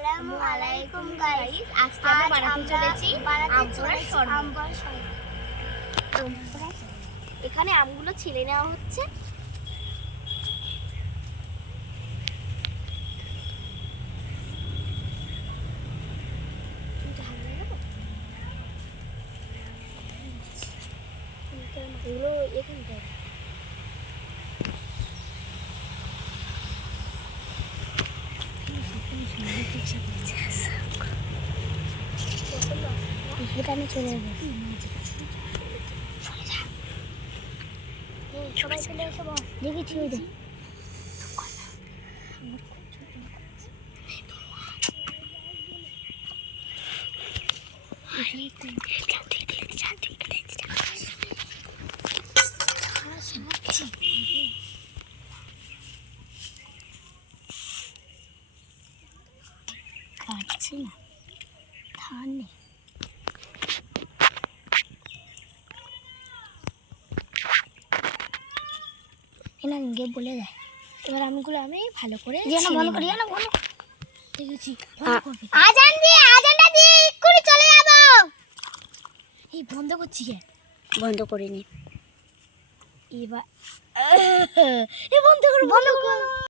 আসসালামু আলাইকুম গাইস। আজকে আমরা বানাতে চলেছি আমপোড়া শরবত। এখানে আমগুলো ছিলে নেওয়া হচ্ছে। এগুলো এখানটায় এখানে চলে যাবে। সবাই চলে এসে বস। দেখেছি ওই দেখ। কাটছি না, ধান নেই। এনা গিয়ে বলে দেয়। এবার আমগুলো আমি ভালো করে বন্ধ করি না, বন্ধ দেখেছি। আজান দিয়ে আজানটা দিয়ে করে চলে যাব। এই বন্ধ করছি কে? বন্ধ করিনি। এবার বন্ধ করো।